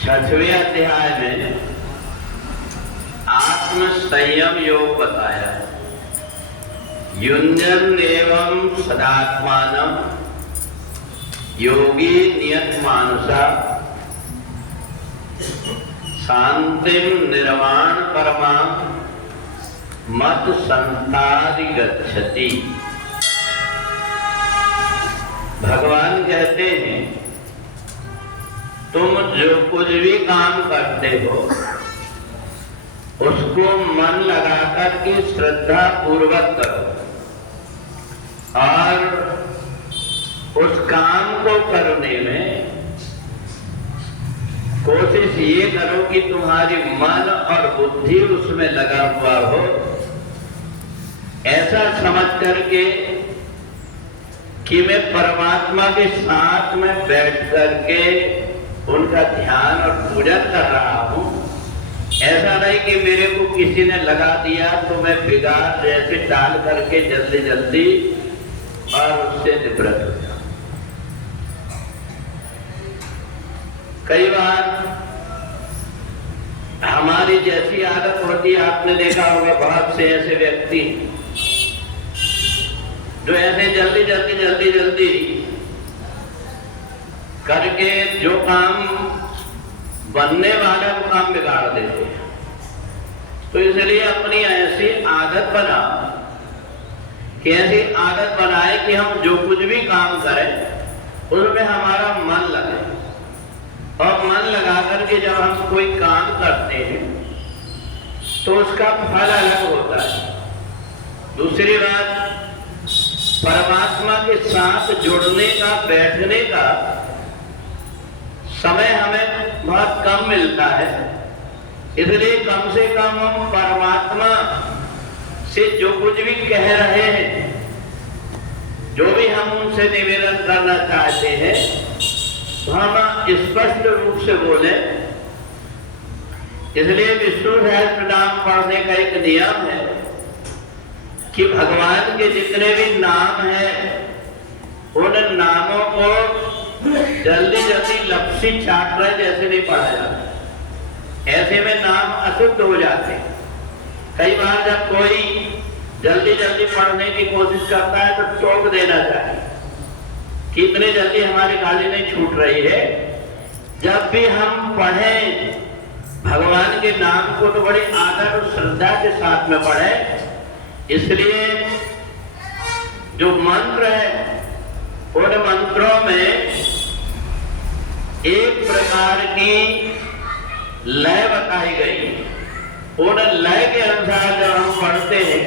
छठवें अध्याय में आत्म संयम योग बताया। युञ्जन एवं सदात्मानं योगी नियत मानसा शांतिम निर्वाण परमा मत संतादि गच्छति। भगवान कहते हैं तुम जो कुछ भी काम करते हो उसको मन लगाकर के श्रद्धा पूर्वक करो और उस काम को करने में कोशिश ये करो कि तुम्हारी मन और बुद्धि उसमें लगा हुआ हो। ऐसा समझ करके कि मैं परमात्मा के साथ में बैठ करके उनका ध्यान और पूजन कर रहा हूं। ऐसा नहीं कि मेरे को किसी ने लगा दिया तो मैं बिगाड़ जैसे डाल करके जल्दी जल्दी और उससे निवृत्त हो जाऊं। कई बार हमारी जैसी आदत होती है, आपने देखा होगा बहुत से ऐसे व्यक्ति जो ऐसे जल्दी जल्दी जल्दी जल्दी करके जो काम बनने वाला वो काम बिगाड़ देते हैं। तो इसलिए अपनी ऐसी आदत बनाओ कि ऐसी आदत बनाए कि हम जो कुछ भी काम करें उसमें हमारा मन लगे और मन लगा करके जब हम कोई काम करते हैं तो उसका फल अलग होता है। दूसरी बात, परमात्मा के साथ जुड़ने का, बैठने का समय हमें बहुत कम मिलता है। इसलिए कम से कम हम परमात्मा से जो कुछ भी कह रहे हैं, जो भी हम उनसे निवेदन करना चाहते हैं, तो हम स्पष्ट रूप से बोले। इसलिए विष्णु सहस्त्र नाम पढ़ने का एक नियम है कि भगवान के जितने भी नाम हैं उन नामों को जल्दी जल्दी लपसी चाट रहे जैसे नहीं पढ़ा जाता। ऐसे में नाम अशुद्ध हो जाते हैं। कई बार जब कोई जल्दी जल्दी पढ़ने की कोशिश करता है तो टोक देना चाहिए कि इतने जल्दी हमारी गाली नहीं छूट रही है। जब भी हम पढ़ें भगवान के नाम को तो बड़ी आदर और श्रद्धा के साथ में पढ़ें। इसलिए जो मंत्र है उन मंत्रों में एक प्रकार की लय बताई गई। उन लय के अनुसार जब हम पढ़ते हैं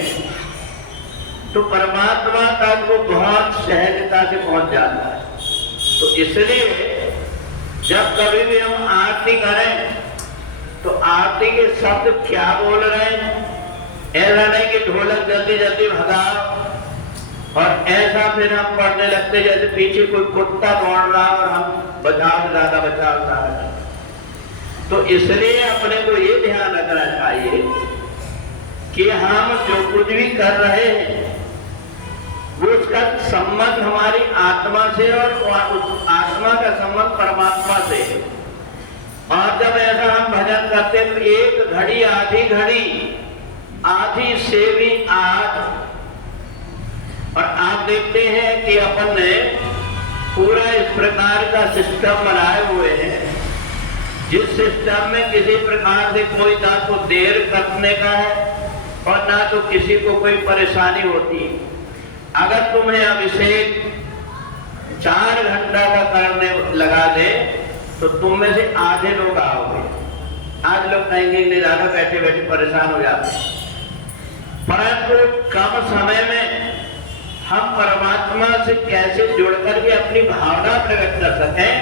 तो परमात्मा तक वो बहुत सहजता से पहुंच जाता है। तो इसलिए जब कभी भी हम आरती करें तो आरती के शब्द क्या बोल रहे हैं, ऐसा नहीं कि ढोलक जल्दी जल्दी भगाओ और ऐसा फिर हम पढ़ने लगते जैसे पीछे कोई कुत्ता दौड़ रहा और हम बचाओ दादा बचाओ दादा। तो इसलिए अपने को ये ध्यान रखना चाहिए कि हम जो कुछ भी कर रहे हैं वो उसका संबंध हमारी आत्मा से और उस आत्मा का संबंध परमात्मा से है। और जब ऐसा हम भजन करते हैं तो एक घड़ी आधी घड़ी, आधी से भी आध। और आप देखते हैं कि अपन ने पूरा इस प्रकार का सिस्टम बनाए हुए हैं जिस सिस्टम में किसी प्रकार से कोई ना तो देर करने का है और ना तो किसी को कोई परेशानी होती है। अगर तुम्हें अभिषेक 4 घंटा का करने लगा दे तो तुम में से आधे लोग आओगे। आज लोग कहेंगे नहीं दादा बैठे बैठे परेशान हो जाते हैं। परंतु कम समय में हम परमात्मा से कैसे जुड़कर के अपनी भावना प्रकट कर सकें।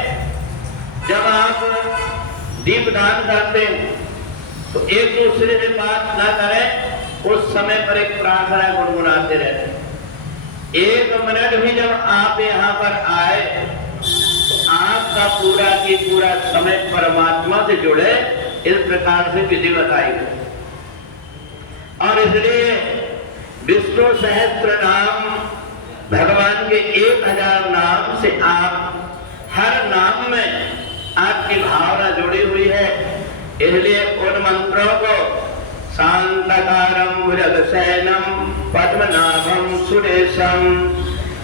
जब आप दीपदान करते हैं तो एक दूसरे से बात ना करें, उस समय पर एक प्रार्थना गुनगुनाते रहते हैं। 1 मिनट भी जब आप यहाँ पर आए तो आपका पूरा की पूरा समय परमात्मा से जुड़े, इस प्रकार से विधि बताई गई। और इसलिए विष्णु सहस्त्र नाम, भगवान के 1000 नाम से आप हर नाम में आप की भावना जुड़ी हुई है। इसलिए उन मंत्रों को शांतकारं भुजगशयनं पद्मनाभं सुरेशं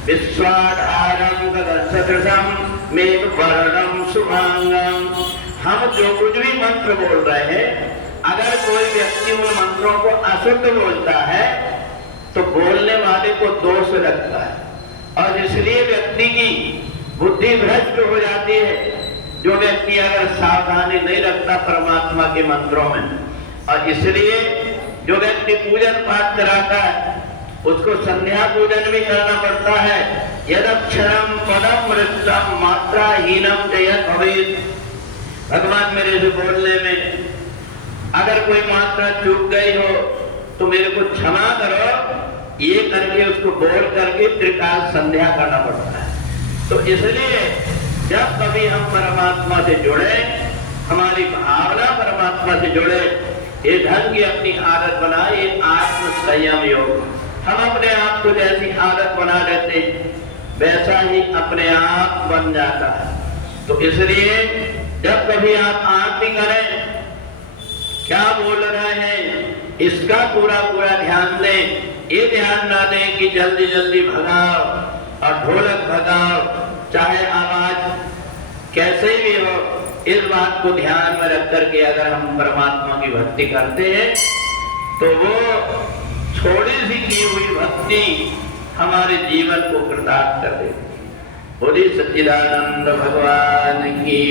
विश्वाधारं गगनसदृशं मेघवर्णं शुभांगं। हम जो कुछ भी मंत्र बोल रहे हैं, अगर कोई व्यक्ति उन मंत्रों को अशुद्ध बोलता है तो बोलने वाले को दोष लगता है, और इसलिए व्यक्ति की बुद्धि भ्रष्ट हो जाती है। जो व्यक्ति अगर सावधानी नहीं रखता परमात्मा के मंत्रों में, और इसलिए जो व्यक्ति पूजन पाठ कराता है उसको संध्या पूजन भी करना पड़ता है। यदक्षरम पदम मृतम मात्राहीनम जयत भवेत्। भगवान मेरे से बोलने में अगर कोई मात्रा चूक गई हो तो मेरे को क्षमा करो, ये करके उसको बोल करके त्रिकाल संध्या करना पड़ता है। तो इसलिए जब कभी हम परमात्मा से जुड़े, हमारी भावना परमात्मा से जुड़े, ये ढंग की अपनी आदत बनाए, ये आत्म संयम योग। हम अपने आप को जैसी आदत बना लेते वैसा ही अपने आप बन जाता है। तो इसलिए जब कभी आप आरती करें, क्या बोल रहे हैं इसका पूरा पूरा ध्यान दें। ये ध्यान ना दें कि जल्दी जल्दी भगाओ और ढोलक भगाओ, चाहे आवाज कैसे भी हो। इस बात को ध्यान में रख करके अगर हम परमात्मा की भक्ति करते हैं तो वो थोड़ी सी की हुई भक्ति हमारे जीवन को कृतार्थ कर देती है। बोलिए सच्चिदानंद भगवान की।